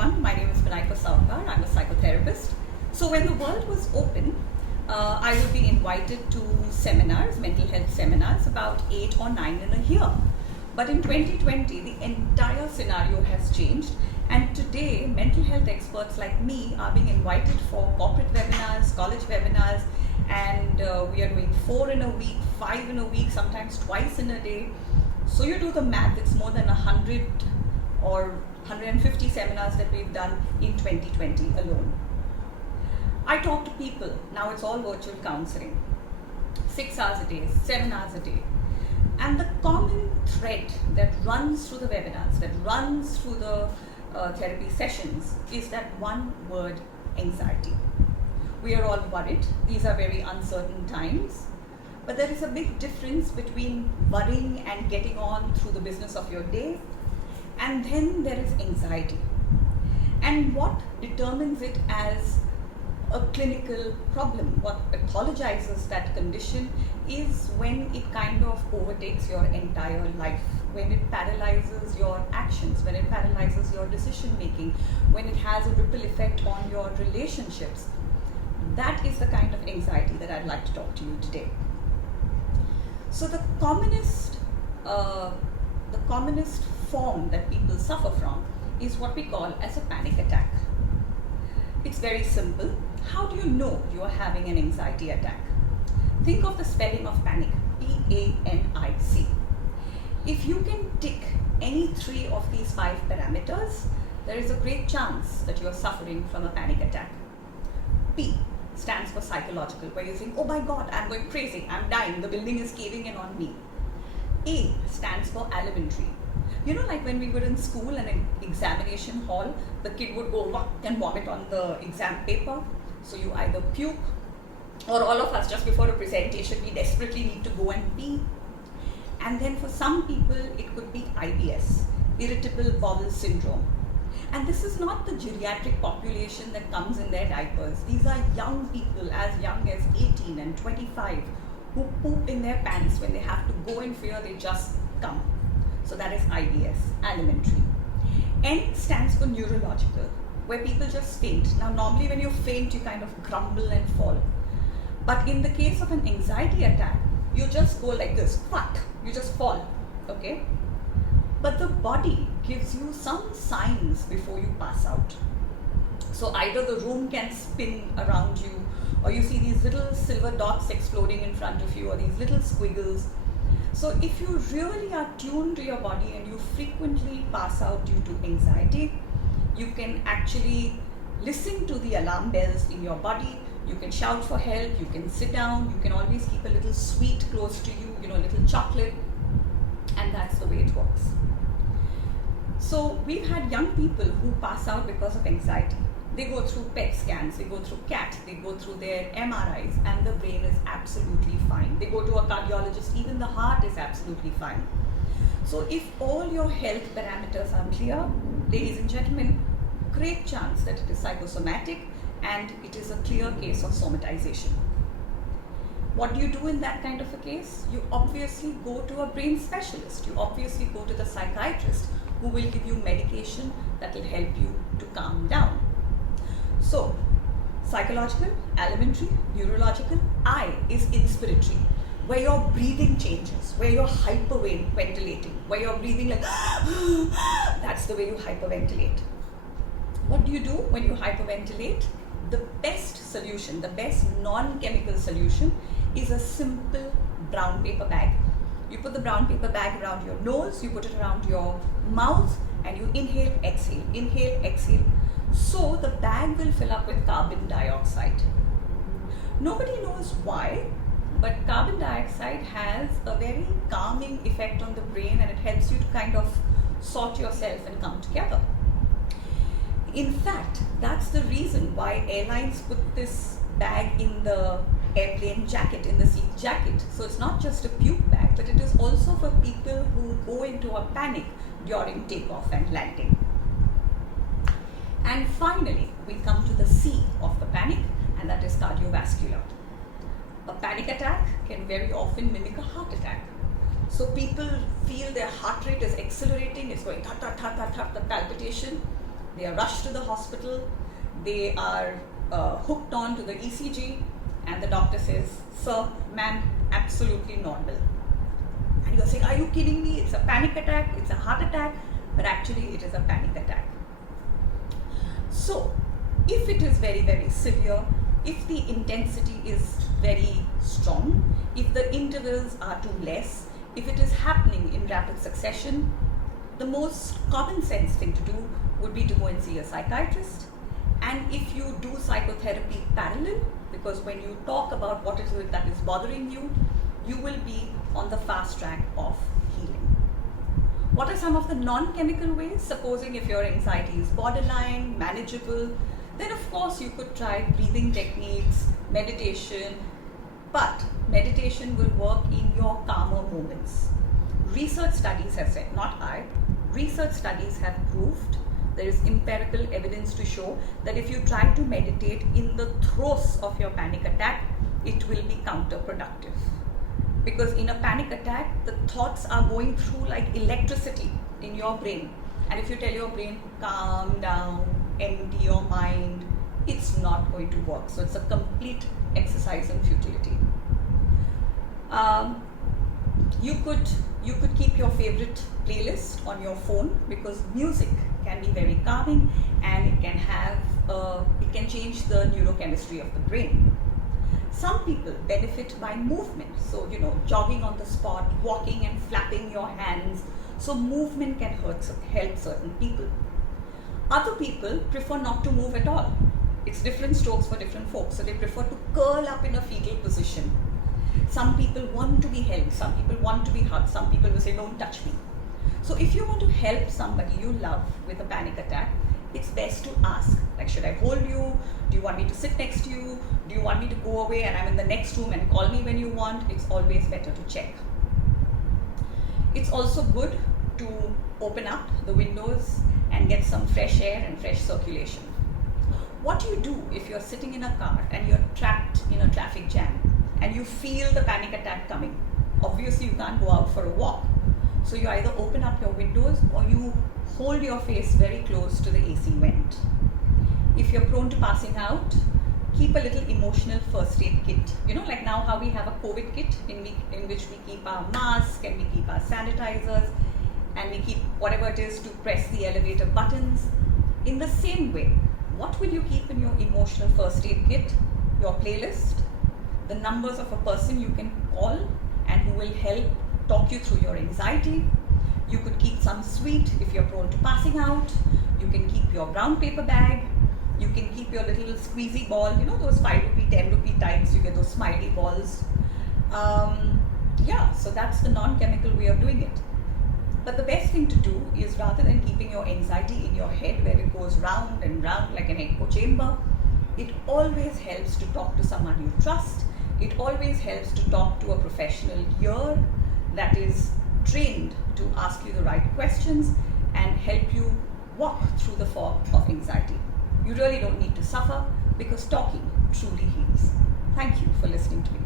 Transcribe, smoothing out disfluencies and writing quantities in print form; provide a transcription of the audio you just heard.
everyone. My name is Binaika Saukar. I'm a psychotherapist. So when the world was open, I would be invited to seminars, mental health seminars, about 8 or 9 in a year. But in 2020, the entire scenario has changed. And today, mental health experts like me are being invited for corporate webinars, college webinars, and we are doing 4 in a week, 5 in a week, sometimes twice in a day. So you do the math, it's more than 100 or 150 seminars that we've done in 2020 alone. I talk to people, now it's all virtual counseling, 6 hours a day, 7 hours a day. And the common thread that runs through the webinars, that runs through the therapy sessions is that one word, anxiety. We are all worried, these are very uncertain times, but there is a big difference between worrying and getting on through the business of your day, and then there is anxiety. And what determines it as a clinical problem, what pathologizes that condition, is when it kind of overtakes your entire life, when it paralyzes your actions, when it paralyzes your decision making, when it has a ripple effect on your relationships. That is the kind of anxiety that I'd like to talk to you today. So the commonest form that people suffer from is what we call as a panic attack. It's very simple. How do you know you are having an anxiety attack? Think of the spelling of panic, P-A-N-I-C. If you can tick any 3 of these 5 parameters, there is a great chance that you are suffering from a panic attack. P stands for psychological, where you think, oh my God, I'm going crazy, I'm dying, the building is caving in on me. A stands for alimentary. You know, like when we were in school and in examination hall, the kid would go and vomit on the exam paper. So you either puke, or all of us just before a presentation, we desperately need to go and pee. And then for some people, it could be IBS, irritable bowel syndrome. And this is not the geriatric population that comes in their diapers. These are young people as young as 18 and 25 who poop in their pants when they have to go in fear, they just come. So that is IBS, alimentary. N stands for neurological, where people just faint. Now normally when you faint, you kind of grumble and fall. But in the case of an anxiety attack, you just go like this, you just fall, okay? But the body gives you some signs before you pass out. So either the room can spin around you, or you see these little silver dots exploding in front of you, or these little squiggles. So if you really are tuned to your body and you frequently pass out due to anxiety, you can actually listen to the alarm bells in your body. You can shout for help, you can sit down, you can always keep a little sweet close to you, a little chocolate, and that's the way it works. So we've had young people who pass out because of anxiety. They go through PET scans, they go through CAT, they go through their MRIs, and the brain is absolutely fine. They go to a cardiologist, even the heart is absolutely fine. So if all your health parameters are clear, ladies and gentlemen, great chance that it is psychosomatic and it is a clear case of somatization. What do you do in that kind of a case? You obviously go to a brain specialist. You obviously go to the psychiatrist who will give you medication that will help you to calm down. So, psychological, alimentary, neurological. I is inspiratory, where your breathing changes, where you're hyperventilating, where you're breathing like that's the way you hyperventilate. What do you do when you hyperventilate? The best solution, the best non-chemical solution is a simple brown paper bag. You put the brown paper bag around your nose, you put it around your mouth, and you inhale, exhale. So the bag will fill up with carbon dioxide. Nobody knows why, but carbon dioxide has a very calming effect on the brain, and it helps you to kind of sort yourself and come together. In fact, that's the reason why airlines put this bag in the airplane jacket, in the seat jacket. So it's not just a puke bag, but it is also for people who go into a panic during takeoff and landing. And finally, we come to the C of the panic, and that is cardiovascular. A panic attack can very often mimic a heart attack. So people feel their heart rate is accelerating, it's going thud, thud, thud, thud, thud, the palpitation. They are rushed to the hospital, they are hooked on to the ECG, and the doctor says, "Sir, ma'am, absolutely normal." And you're saying, "Are you kidding me? It's a panic attack, it's a heart attack," but actually it is a panic attack. So, if it is very, very severe, if the intensity is very strong, if the intervals are too less, if it is happening in rapid succession, the most common sense thing to do would be to go and see a psychiatrist. And if you do psychotherapy parallel, because when you talk about what is it that is bothering you, you will be on the fast track of healing. What are some of the non-chemical ways? Supposing if your anxiety is borderline, manageable, then of course you could try breathing techniques, meditation, but meditation will work in your calmer moments. Research studies have said, not I, research studies have proved, there is empirical evidence to show that if you try to meditate in the throes of your panic attack, it will be counterproductive. Because in a panic attack, the thoughts are going through like electricity in your brain. And if you tell your brain, calm down, empty your mind, it's not going to work. So it's a complete exercise in futility. You could keep your favorite playlist on your phone, because music can be very calming, and it can change the neurochemistry of the brain. Some people benefit by movement, so jogging on the spot, walking and flapping your hands. So movement can help certain people. Other people prefer not to move at all. It's different strokes for different folks. So they prefer to curl up in a fetal position. Some people want to be held, some people want to be hugged, some people will say, "Don't touch me." So if you want to help somebody you love with a panic attack, it's best to ask, like, should I hold you? Do you want me to sit next to you? Do you want me to go away and I'm in the next room and call me when you want? It's always better to check. It's also good to open up the windows and get some fresh air and fresh circulation. What do you do if you're sitting in a car and you're trapped in a traffic jam and you feel the panic attack coming? Obviously, you can't go out for a walk. So you either open up your windows or you hold your face very close to the AC vent. If you're prone to passing out, keep a little emotional first aid kit. Like now how we have a COVID kit in which we keep our masks and we keep our sanitizers and we keep whatever it is to press the elevator buttons. In the same way, what will you keep in your emotional first aid kit? Your playlist, the numbers of a person you can call and who will help talk you through your anxiety. You could keep some sweet if you're prone to passing out. You can keep your brown paper bag. You can keep your little squeezy ball, those 5 rupee, 10 rupee types, you get those smiley balls. So that's the non-chemical way of doing it. But the best thing to do is, rather than keeping your anxiety in your head where it goes round and round like an echo chamber, it always helps to talk to someone you trust. It always helps to talk to a professional ear that is trained to ask you the right questions and help you walk through the fog of anxiety. You really don't need to suffer, because talking truly heals. Thank you for listening to me.